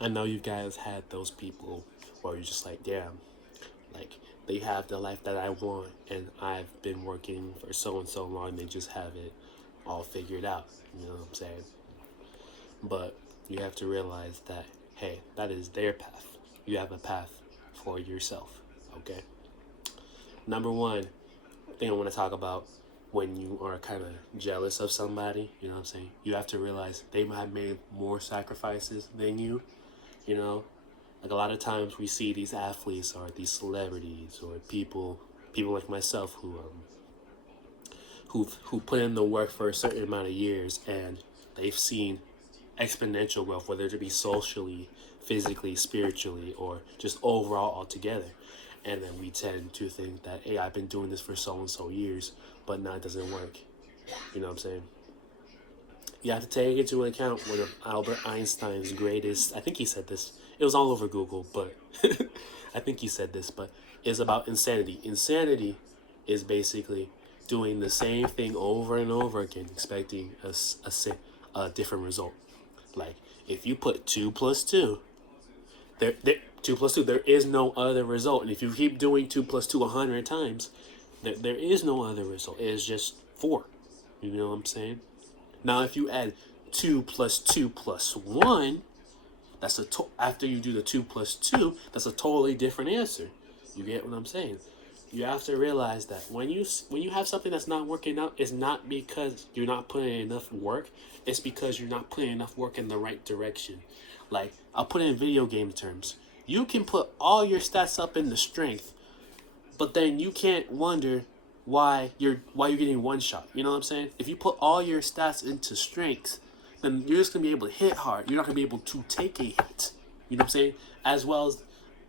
I know you guys had those people where you're just like, damn, like they have the life that I want, and I've been working for so and so long, they just have it all figured out. You know what I'm saying? But you have to realize that, hey, that is their path. You have a path for yourself. Okay? Number one thing I want to talk about when you are kind of jealous of somebody, you know what I'm saying? You have to realize they might have made more sacrifices than you, you know? Like a lot of times we see these athletes or these celebrities or people like myself who put in the work for a certain amount of years, and they've seen exponential growth, whether it be socially, physically, spiritually, or just overall altogether. And then we tend to think that, hey, I've been doing this for so and so years, but now it doesn't work. You know what I'm saying? You have to take into account one of Albert Einstein's greatest, I think he said this, it was all over Google, but I think he said this, but it's about insanity. Insanity is basically doing the same thing over and over again, expecting a different result. Like, if you put 2 plus 2, 2 plus 2, there is no other result. And if you keep doing 2 plus 2 100 times, there is no other result. It is just 4. You know what I'm saying? Now, if you add 2 plus 2 plus 1, after you do the 2 plus 2, that's a totally different answer. You get what I'm saying? You have to realize that when you have something that's not working out, it's not because you're not putting in enough work. It's because you're not putting enough work in the right direction. Like, I'll put it in video game terms. You can put all your stats up in the strength, but then you can't wonder why you're getting one shot. You know what I'm saying? If you put all your stats into strength, then you're just gonna be able to hit hard. You're not gonna be able to take a hit. You know what I'm saying? As well as,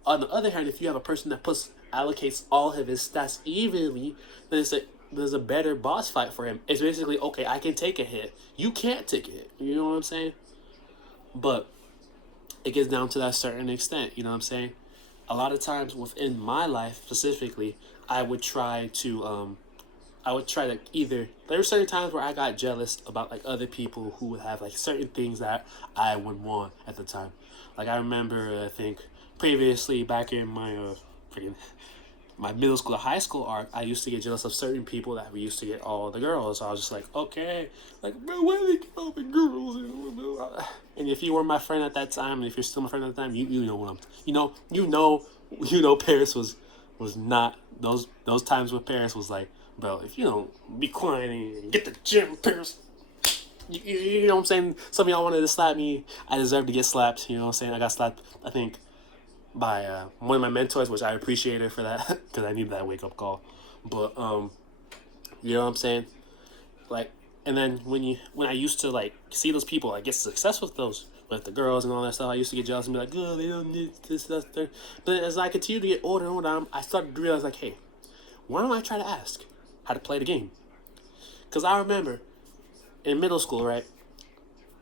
on the other hand, if you have a person that allocates all of his stats evenly, then there's a better boss fight for him. It's basically, okay, I can take a hit. You can't take a hit. You know what I'm saying? But it gets down to that certain extent. You know what I'm saying? A lot of times within my life specifically, I would try to either, there were certain times where I got jealous about like other people who would have like certain things that I would want at the time. Like I remember, I think previously back in my freaking my middle school, high school arc, I used to get jealous of certain people that we used to get all the girls. So I was just like, okay, like, bro, why do they get all the girls? And if you were my friend at that time, and if you're still my friend at the time, you know what I'm, Paris was not those times with Paris was like, bro, if you don't be quiet and get the gym, Paris. You know what I'm saying? Some of y'all wanted to slap me. I deserve to get slapped. You know what I'm saying? I got slapped, I think, by one of my mentors, which I appreciated for that because I needed that wake up call. But you know what I'm saying? Like, and then when I used to like see those people, I get success with the girls and all that stuff, I used to get jealous and be like, oh, they don't need this, that, that. But as I continued to get older and older, I started to realize like, hey, why don't I try to ask how to play the game? Because I remember in middle school, right?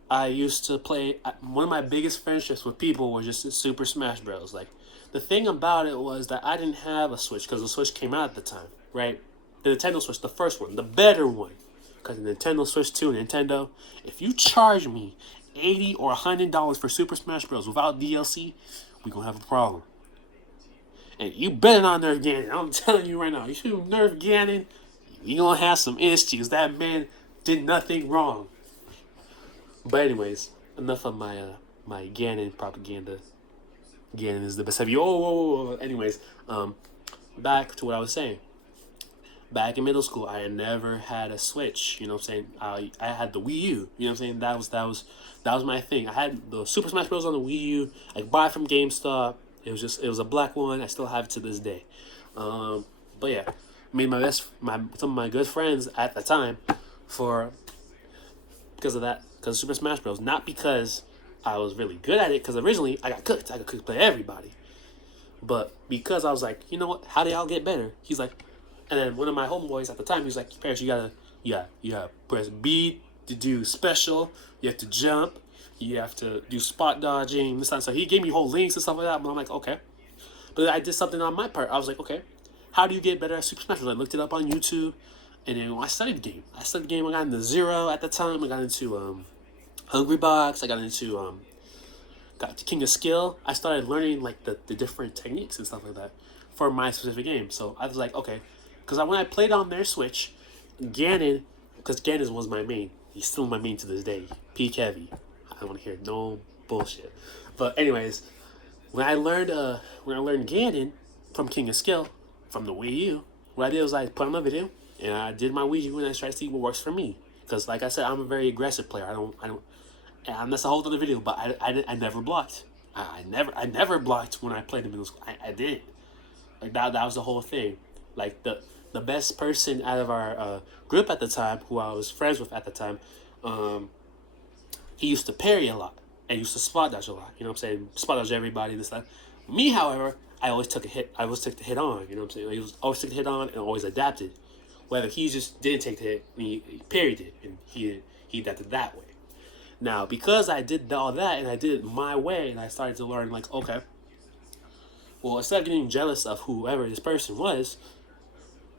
I used to play. One of my biggest friendships with people was just Super Smash Bros. Like, the thing about it was that I didn't have a Switch because the Switch came out at the time, right? The Nintendo Switch, the first one, the better one. Because the Nintendo Switch 2, Nintendo, if you charge me $80 or $100 for Super Smash Bros. Without DLC, we gonna have a problem. And you better not nerf Ganon. I'm telling you right now, if you nerf Ganon, you gonna have some issues. That man did nothing wrong. But anyways, enough of my Ganon propaganda. Ganon is the best. Have you? Oh. Anyways, back to what I was saying. Back in middle school, I had never had a Switch. You know what I'm saying? I had the Wii U. You know what I'm saying? That was my thing. I had the Super Smash Bros. On the Wii U. I could buy it from GameStop. It was a black one. I still have it to this day. But yeah, made some of my good friends at the time for because of that, because of Super Smash Bros. Not because I was really good at it, because originally I got cooked. I could play everybody. But because I was like, you know what? How do y'all get better? He's like, and then one of my homeboys at the time, he's like, Paris, you gotta press B to do special. You have to jump. You have to do spot dodging. This time, so he gave me whole links and stuff like that. But I'm like, okay. But I did something on my part. I was like, okay, how do you get better at Super Smash Bros? I looked it up on YouTube, and then I studied the game. I got into Zero at the time. I got into Hungry Box. I got into got to King of Skill, I started learning like the different techniques and stuff like that for my specific game. So I was like, okay, because when I played on their Switch, Ganon, because Ganon was my main. He's still my main to this day. Peak heavy. I don't want to hear no bullshit. But anyways, when I learned Ganon from King of Skill from the Wii U, what I did was I put on a video and I did my Wii U and I tried to see what works for me. Because like I said, I'm a very aggressive player. I don't. And that's a whole other video. But I never blocked. I never blocked when I played in middle school. I did. Like that was the whole thing. Like the best person out of our group at the time, who I was friends with at the time, he used to parry a lot and used to spot dodge a lot. You know what I'm saying? Spot dodge everybody, this, that. Me, however, I always took a hit. I always took the hit on. You know what I'm saying? He was always took the hit on and always adapted. Whether he just didn't take the hit, he parried it, and he adapted that way. Now, because I did all that and I did it my way, and I started to learn, like, okay, well, instead of getting jealous of whoever this person was,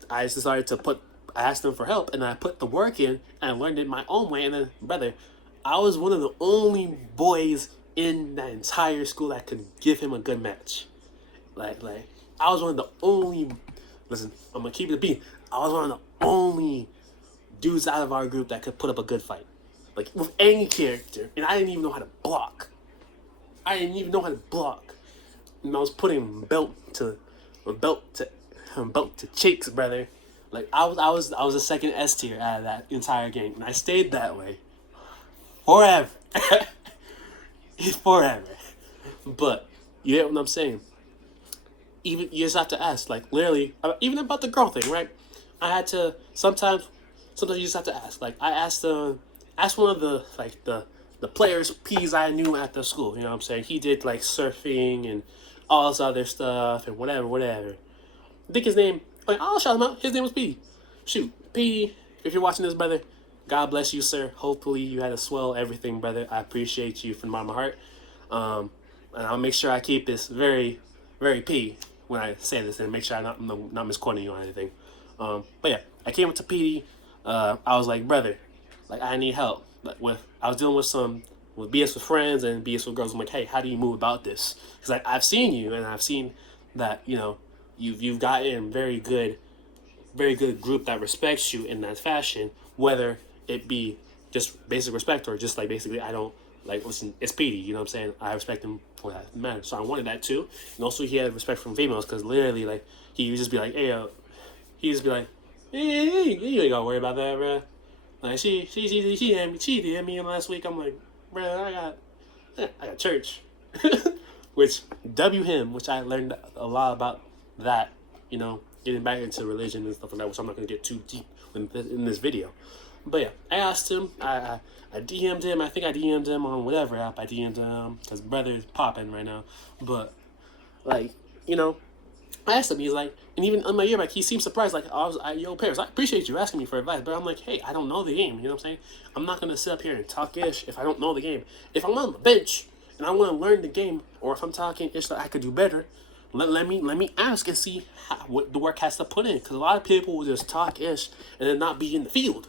I just decided to I asked them for help, and I put the work in, and I learned it my own way. And then, brother, I was one of the only boys in that entire school that could give him a good match. Like, I was one of the only. Listen, I'm gonna keep it a beat. I was one of the only dudes out of our group that could put up a good fight, like with any character, and I didn't even know how to block. And I was putting belt to cheeks, brother. Like I was a second S tier out of that entire game, and I stayed that way forever, forever. But you get what I'm saying. Even you just have to ask, like literally, even about the girl thing, right? I had to sometimes you just have to ask. Like I asked one of the players P's I knew at the school. You know what I'm saying? He did like surfing and all this other stuff and whatever. I think his name. I'll shout him out. His name was P. Shoot, P. If you're watching this, brother, God bless you, sir. Hopefully you had a swell everything, brother. I appreciate you from the bottom of my heart. And I'll make sure I keep this very, very P when I say this, and make sure I'm not misquoting you or anything. But yeah, I came up to PD. I was like, brother, like I need help. Like I was dealing with BS with friends and BS with girls. I'm like, hey, how do you move about this? Because like I've seen you, and I've seen that you've gotten very good group that respects you in that fashion, whether it be just basic respect or just like basically I don't like listen. It's PD, you know what I'm saying? I respect him for that matter. So I wanted that too, and also he had respect from females because literally like he would just be like, hey, he just be like, hey, you ain't gotta worry about that, bro. Like she cheated me last week. I'm like, bro, I got church, which W him, which I learned a lot about that, getting back into religion and stuff like that, which I'm not gonna get too deep in this video. But yeah, I asked him. I DM'd him. I think I DM'd him on whatever app I DM'd him because brother is popping right now. But like, I asked him. He's like, and even on my yearback, he seemed surprised. Like, yo, Paris, I appreciate you asking me for advice, but I'm like, hey, I don't know the game. You know what I'm saying? I'm not gonna sit up here and talk ish if I don't know the game. If I'm on the bench and I want to learn the game, or if I'm talking ish that I could do better, let me ask and see what the work has to put in. Because a lot of people will just talk ish and then not be in the field.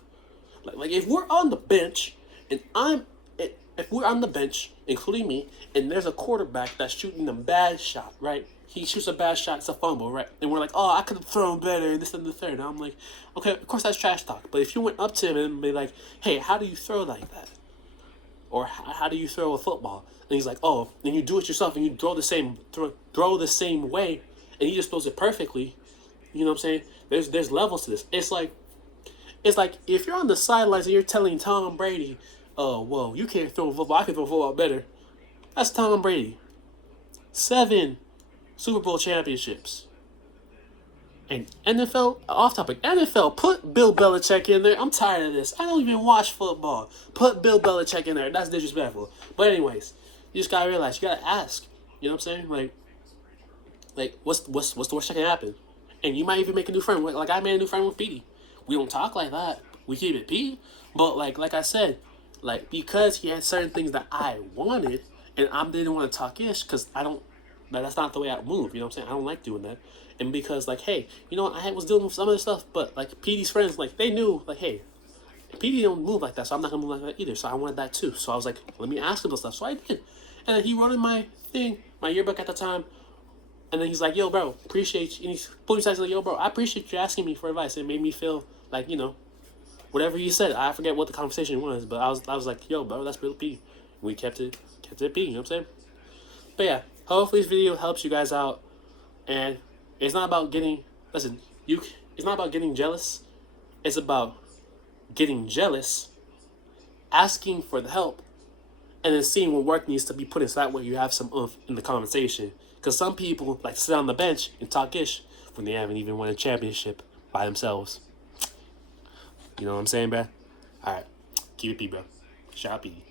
Like if we're on the bench and if we're on the bench, including me, and there's a quarterback that's shooting a bad shot, right? He shoots a bad shot, it's a fumble, right? And we're like, oh, I could have thrown better, and this and the third. And I'm like, okay, of course that's trash talk. But if you went up to him and be like, hey, how do you throw like that? Or how do you throw a football? And he's like, oh, and you do it yourself, and you throw the same way, and he just throws it perfectly. You know what I'm saying? There's levels to this. It's like if you're on the sidelines and you're telling Tom Brady, oh, well, you can't throw a football, I can throw a football better. That's Tom Brady. 7 Super Bowl championships. And NFL, off topic, NFL, put Bill Belichick in there. I'm tired of this. I don't even watch football. Put Bill Belichick in there. That's disrespectful. But anyways, you just gotta realize, you gotta ask. You know what I'm saying? Like what's the worst that can happen? And you might even make a new friend. Like I made a new friend with Petey. We don't talk like that. We keep it P. But like I said, like because he had certain things that I wanted, and I didn't want to talk ish because that's not the way I move. You know what I'm saying? I don't like doing that. And because like, hey, I was dealing with some other stuff, but like Petey's friends, like they knew, like, hey, Petey don't move like that, so I'm not gonna move like that either. So I wanted that too. So I was like, let me ask him this stuff. So I did. And then he wrote in my thing, my yearbook at the time. And then he's like, yo, bro, appreciate you. And he's pulling me aside, he's like, yo, bro, I appreciate you asking me for advice. It made me feel like, whatever he said. I forget what the conversation was, but I was like, yo, bro, that's real P. We kept it P, you know what I'm saying? But yeah, hopefully this video helps you guys out. And it's not about getting, listen, it's not about getting jealous. It's about getting jealous, asking for the help, and then seeing what work needs to be put in so that way you have some oomph in the conversation. Because some people like to sit on the bench and talk ish when they haven't even won a championship by themselves. You know what I'm saying, bro? Alright, keep it P, bro. Shout out P.